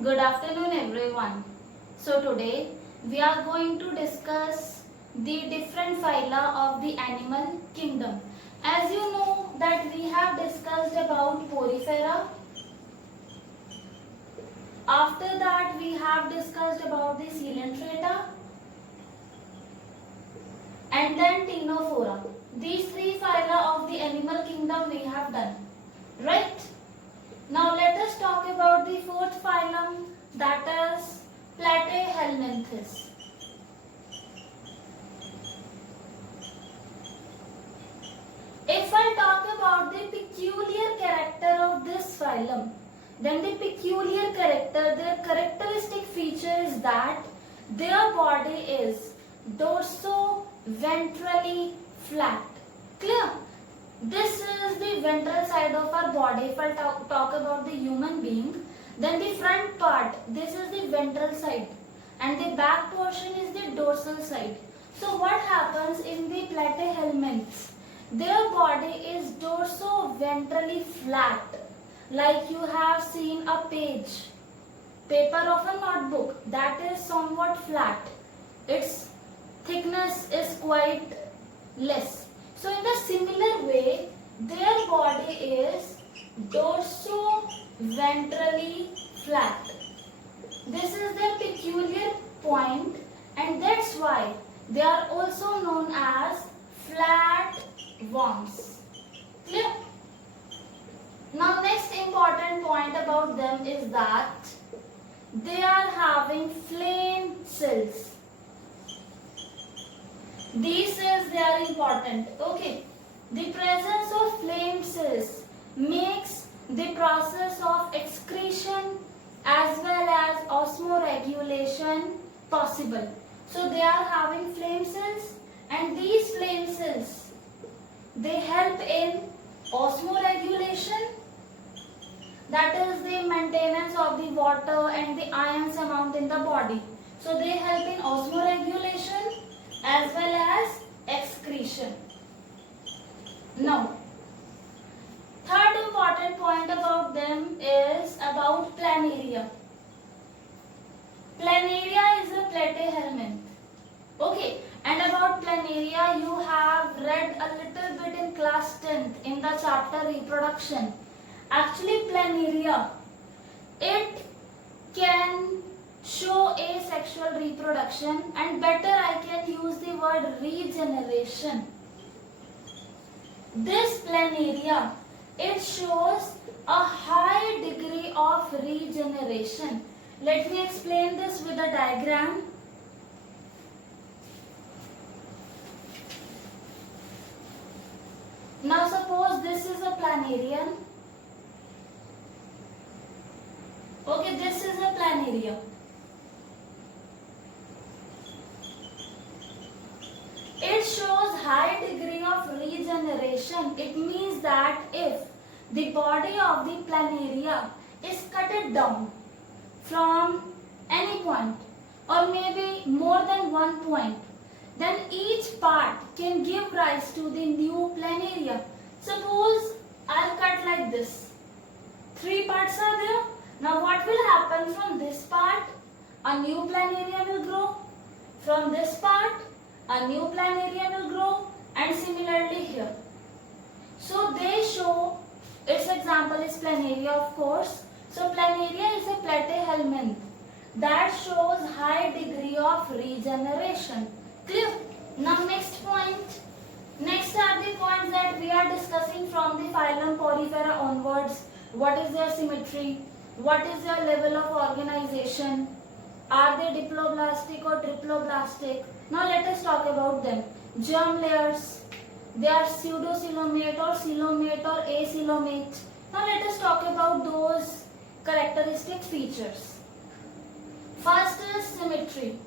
Good afternoon everyone. So today we are going to discuss the different phyla of the animal kingdom. As you know that we have discussed about Porifera. After that we have discussed about the Coelenterata and then Ctenophora. These three phyla of the animal kingdom we have done. Right? Now let us talk about the fourth phylum, that is Platyhelminthes. If I talk about the peculiar character of this phylum, then the peculiar character, their characteristic feature is that their body is dorso-ventrally flat. Clear? This is the ventral side of our body. If I talk about the human being, then the front part, this is the ventral side and the back portion is the dorsal side. So what happens in the platyhelminths? Their body is dorso-ventrally flat, like you have seen a paper of a notebook that is somewhat flat. Its thickness is quite less. So in the similar way, their body is dorso-ventrally flat. This is their peculiar point and that's why they are also known as flatworms. Clear? Now next important point about them is that they are having flame cells. These cells, they are important. Okay. The presence of flame cells makes the process of excretion as well as osmoregulation possible. So they are having flame cells and these flame cells, they help in osmoregulation, that is the maintenance of the water and the ions amount in the body. So they help in osmoregulation as well as excretion. Now, third important point about them is about planaria. Planaria is a platyhelminth. Okay, and about planaria you have read a little bit in class 10th in the chapter reproduction. Actually planaria, it can show asexual reproduction and better I can use the word regeneration. This planaria, it shows a high degree of regeneration. Let me explain this with a diagram. Now suppose this is a planarian. Okay, this is a planaria. It shows high degree of regeneration. It means that if the body of the planaria is cut down from any point or maybe more than one point, then each part can give rise to the new planaria. Suppose I'll cut like this. 3 parts are there. Now what will happen from this part? A new planaria will grow. From this part, a new planaria will grow and similarly here. So they show, its example is planaria of course. So planaria is a platyhelminth that shows high degree of regeneration. Clear? Now next point. Next are the points that we are discussing from the phylum Porifera onwards. What is their symmetry? What is their level of organization? Are they diploblastic or triploblastic? Now let us talk about them. Germ layers, they are pseudocoelomate or coelomate or acoelomate. Now let us talk about those characteristic features. First is symmetry.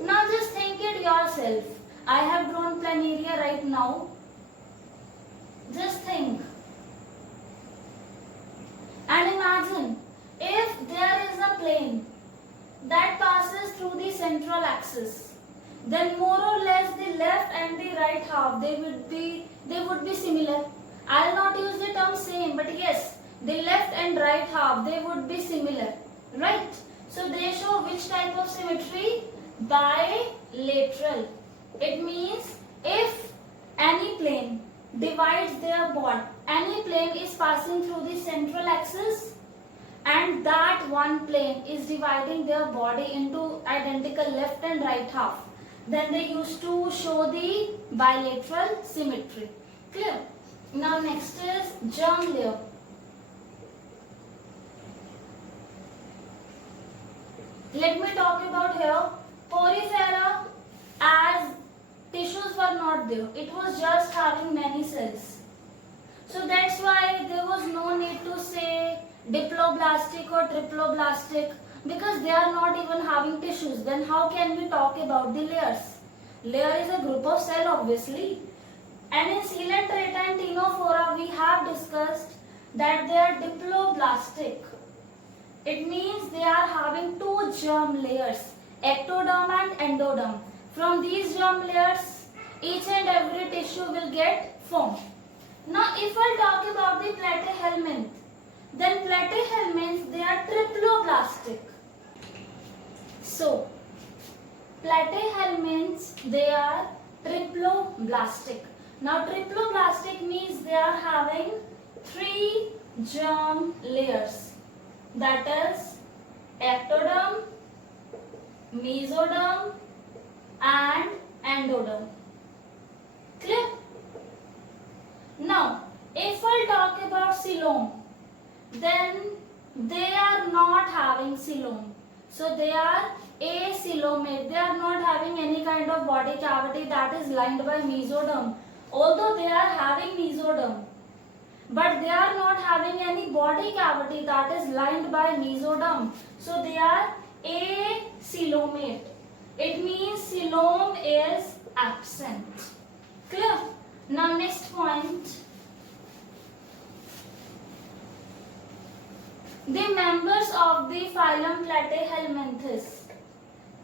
Now just think it yourself. I have drawn planaria right now. Just think. And imagine if there is a plane that passes through the central axis, then more or less the left and the right half, they would be similar. I'll not use the term same, but yes, the left and right half, they would be similar, right? So they show which type of symmetry? Bilateral. It means if any plane divides their body, any plane is passing through the central axis and that one plane is dividing their body into identical left and right half, then they used to show the bilateral symmetry. Clear? Now next is germ layer. Let me talk about here porifera, as tissues were not there. It was just having many cells. So that's why there was no need to say diploblastic or triploblastic, because they are not even having tissues. Then how can we talk about the layers? Layer is a group of cell obviously. And in Coelenterata and Ctenophora we have discussed that they are diploblastic. It means they are having two germ layers, ectoderm and endoderm. From these germ layers, each and every tissue will get formed. Now if I talk about the platyhelminth, then platyhelminths, they are triploblastic. So platyhelminths, they are triploblastic. Now triploblastic means they are having three germ layers. That is ectoderm, mesoderm and endoderm. Clear? Now, if I talk about coelom, then they are not having coelom. So they are acoelomate. They are not having any kind of body cavity that is lined by mesoderm. Although they are having mesoderm, but they are not having any body cavity that is lined by mesoderm. So they are acoelomate. It means coelom is absent. Clear? Now next point. The members of the phylum Platyhelminthes,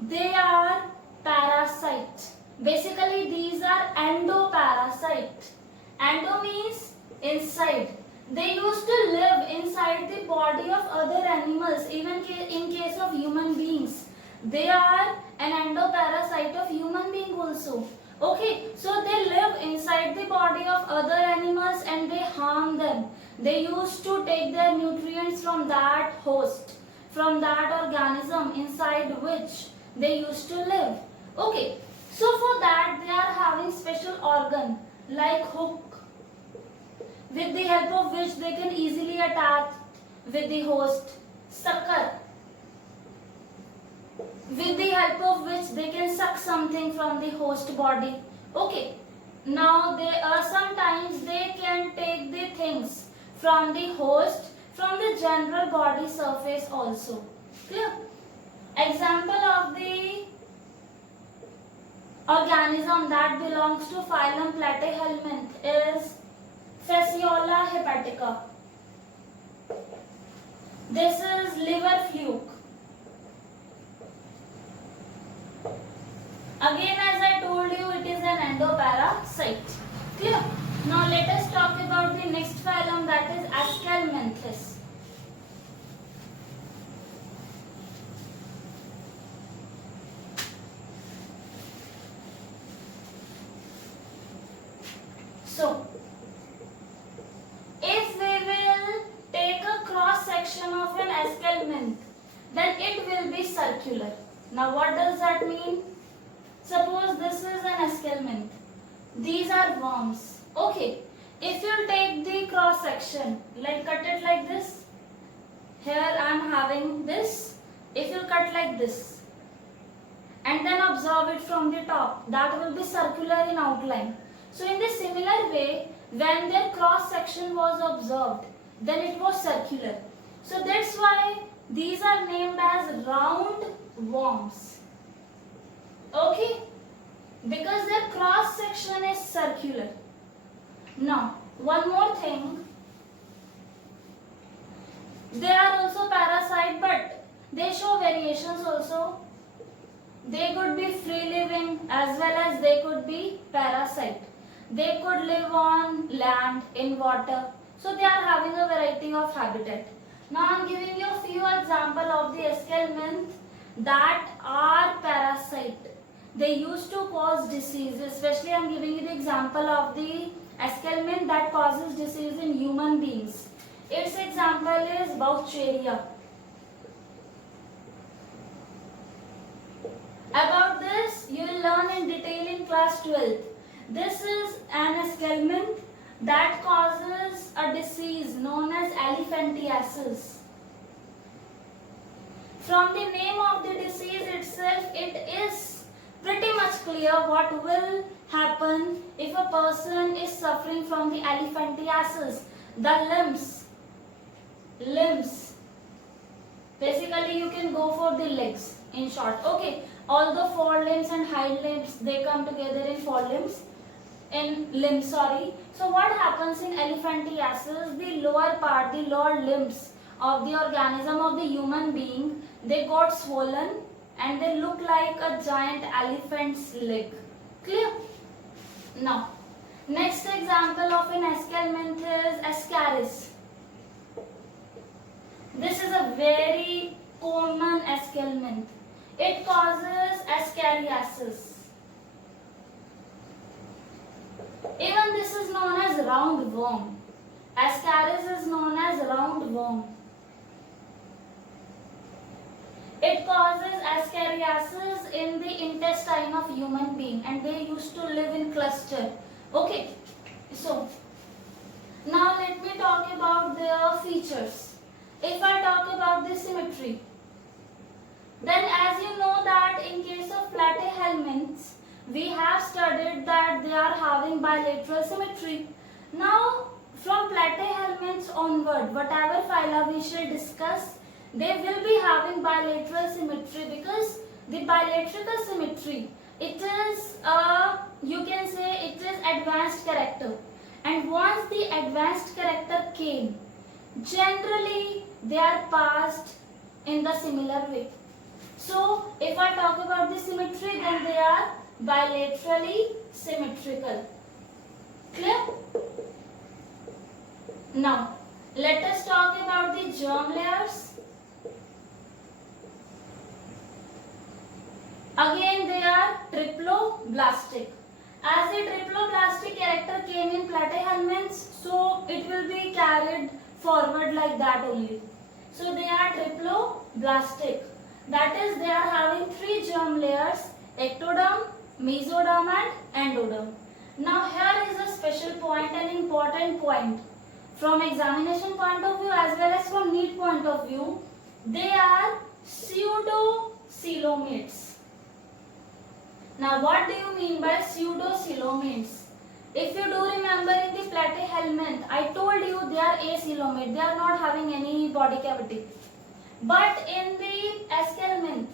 they are parasite. Basically these are endoparasite. Endo means inside. They used to live inside the body of other animals, even in case of human beings. They are an endoparasite of human being also. Okay, so they live inside the body of other animals and they harm them. They used to take their nutrients from that host, from that organism inside which they used to live. Okay, so for that they are having special organ like hook, with the help of which they can easily attach with the host, sucker, with the help of which they can suck something from the host body. Okay, now sometimes they can take the things from the host, from the general body surface also. Clear? Example of the organism that belongs to phylum Platyhelminth is Fasciola hepatica. This is liver fluke. Again, as I told you, it is an endoparasite. Clear? Now let us talk about the next phylum, that is Aschelminthes. So, if we will take a cross section of an Aschelminth, then it will be circular. Now what does that mean? Suppose this is an Aschelminth. These are worms. Okay, if you take the cross section, like cut it like this, here I am having this. If you cut like this and then observe it from the top, that will be circular in outline. So in the similar way, when their cross section was observed, then it was circular. So that's why these are named as round worms. Okay, because their cross section is circular. Now, one more thing. They are also parasite, but they show variations also. They could be free living as well as they could be parasite. They could live on land, in water. So they are having a variety variety of habitat. Now I am giving you a few examples of the escarpment that are parasite. They used to cause disease. Especially I am giving you the example of the escarpment that causes disease in human beings. Its example is Boucheria. About this you will learn in detail in class 12th. This is an escarpment that causes a disease known as elephantiasis. From the name of the disease itself, it is pretty much clear what will happen if a person is suffering from the elephantiasis. The limbs. Basically, you can go for the legs in short. Okay, all the forelimbs and hind limbs, they come together in forelimbs. So what happens in elephantiasis? The lower part, the lower limbs of the organism of the human being, they got swollen and they look like a giant elephant's leg. Clear? Now, next example of an escarpment is ascaris. This is a very common escarpment. It causes ascariasis. Even this is known as roundworm. Ascaris is known as roundworm. It causes ascariasis in the intestine of human being, and they used to live in cluster. Okay, so now let me talk about their features. If I talk about the symmetry, then as you know that in case of platyhelminths, we have studied that they are having bilateral symmetry. Now from platyhelminths onward, whatever phyla we shall discuss, they will be having bilateral symmetry, because the bilateral symmetry, it is you can say it is advanced character, and once the advanced character came, generally they are passed in the similar way. So if I talk about the symmetry, then they are bilaterally symmetrical. Clear? Now let us talk about the germ layers. Again, they are triploblastic. As the triploblastic character came in platyhelminths, so it will be carried forward like that only. So they are triploblastic. That is, they are having 3 germ layers: ectoderm, mesoderm and endoderm. Now here is a special point, an important point. From examination point of view as well as from NEET point of view, they are pseudocoelomates. Now what do you mean by pseudocoelomates? If you do remember in the platyhelminth, I told you they are acoelomate, they are not having any body cavity. But in the escarpment,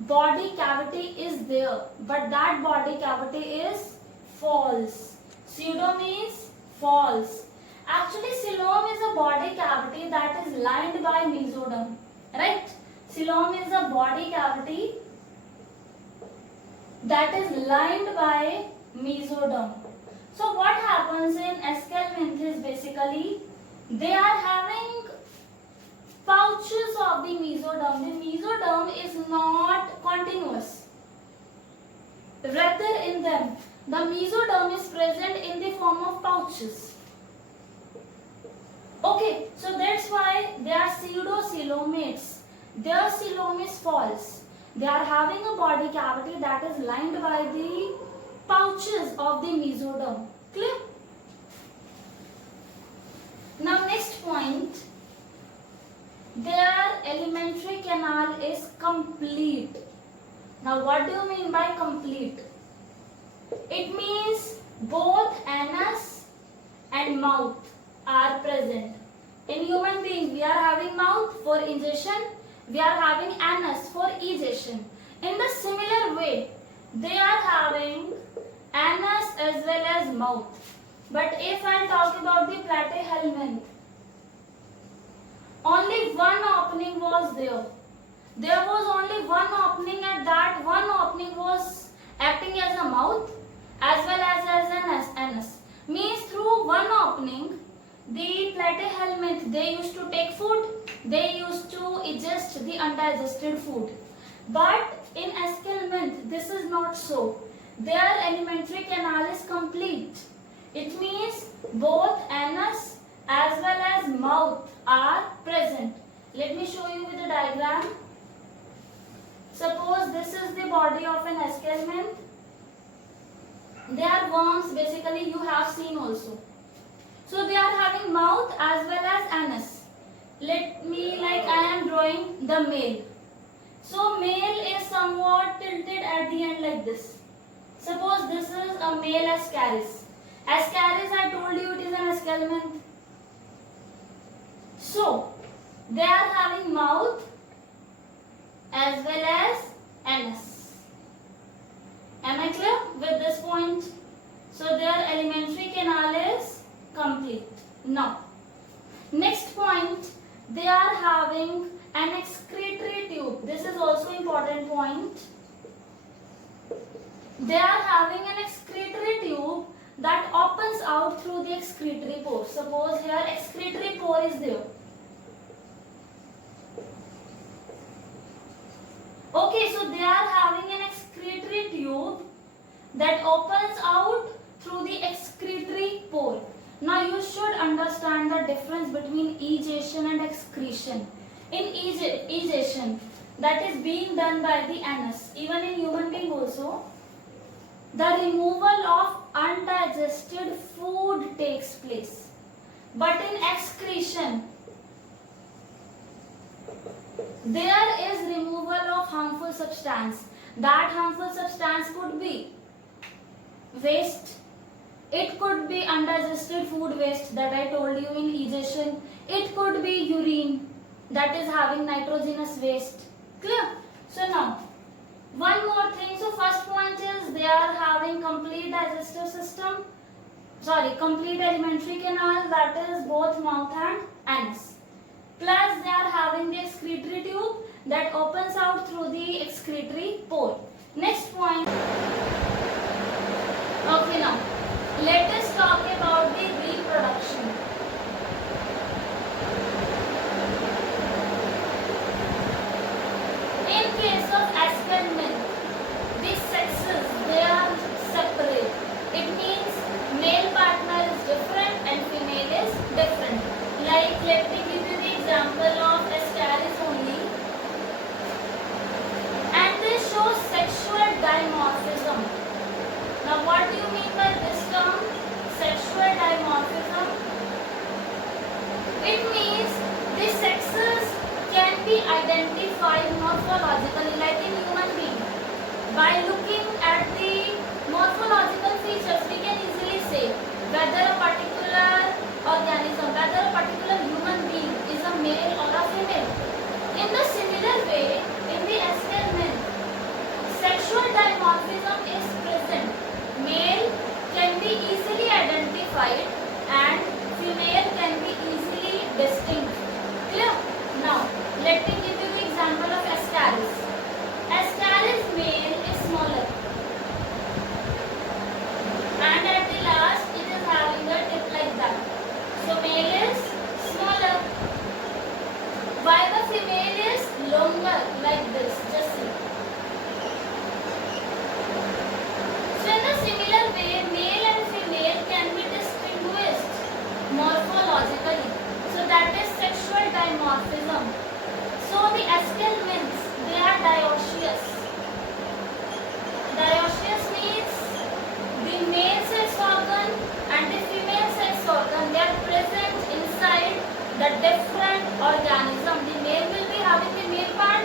body cavity is there, but that body cavity is false. Pseudo means false. Actually, coelom is a body cavity that is lined by mesoderm, right? Coelom is a body cavity that is lined by mesoderm. So what happens in escarpment is basically they are having pouches of the mesoderm. The mesoderm is not continuous. Rather in them, the mesoderm is present in the form of pouches. Okay, so that's why they are pseudocoelomates. Their coelom is false. They are having a body cavity that is lined by the pouches of the mesoderm. Clear? Now next point, their alimentary canal is complete. Now what do you mean by complete? It means both anus and mouth are present. In human being, we are having mouth for ingestion, we are having anus for egestion. In the similar way, they are having anus as well as mouth. But if I talk about the platyhelminth, only one opening was there. There was only one opening, and that one opening was acting as a mouth as well as an anus. Means through one opening, the platyhelminth, they used to take food, they used to ingest the undigested food. But in Askelminth, this is not so. Their alimentary canal is complete. It means both anus as well as mouth are present. Let me show you with a diagram. Suppose this is the body of an Askelminth. They are worms, basically you have seen also. So they are having mouth as well as anus. Let me, like I am drawing the male. So male is somewhat tilted at the end like this. Suppose this is a male Ascaris. Ascaris, I told you, it is an Askelminth. So they are having mouth as well as anus. Am I clear with this point? So their alimentary canal is complete. Now, next point, they are having an excretory tube. This is also important point. They are having an excretory tube that opens out through the excretory pore. Suppose here excretory pore is there. Okay, so they are having an excretory tube that opens out through the excretory pore. Now you should understand the difference between egestion and excretion. In egestion, that is being done by the anus. Even in human being also, the removal of undigested food takes place. But in excretion, there is removal of harmful substance. That harmful substance could be waste. It could be undigested food waste that I told you in egestion. It could be urine that is having nitrogenous waste. Clear? So now, one more thing. So first point is they are having complete digestive system. Complete alimentary canal, that is both mouth and anus. Plus they are having the excretory tube that opens out through the excretory pore. Next point. Okay, now let us talk about the reproduction. In case of Askelminth, the sexes, they are separate. It means male partner is different and female is different. Like, let me give you the example of Ascaris only. And they show sexual dimorphism. Now what do you mean by this term? Sexual dimorphism. It means the sexes can be identified morphologically, like in human being. By looking at the morphological features, we can easily say whether a particular organism, whether a particular human being is a male or a female. In the similar way, in the Askelminth, sexual dimorphism is present. Male can be easily identified and female can be easily distinct. Clear? Now, let me give you the example of Ascaris. Ascaris male is smaller. And at the last, it is having a tip like that. So, male is smaller. While the female is longer, like this. Just see. So, in a similar way, male and female can be distinguished morphologically. So, that is sexual dimorphism. So, the Askelminths, they are dioecious. Dioecious means the male sex organ and the female sex organ, they are present inside the different organism. The male will be having the male part,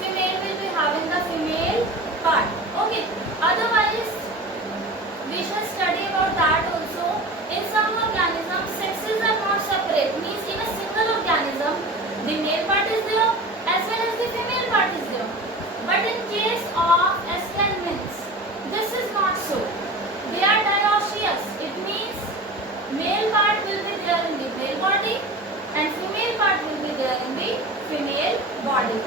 female will be having the female part. Okay. Otherwise, we shall study about that also. In some organisms, sexes are not separate. Means in a single organism, the male part is there as well as the female part is there. But in case of Askelminths, this is not so. They are dioecious. It means male part will be there in the male body and female part will be there in the female body.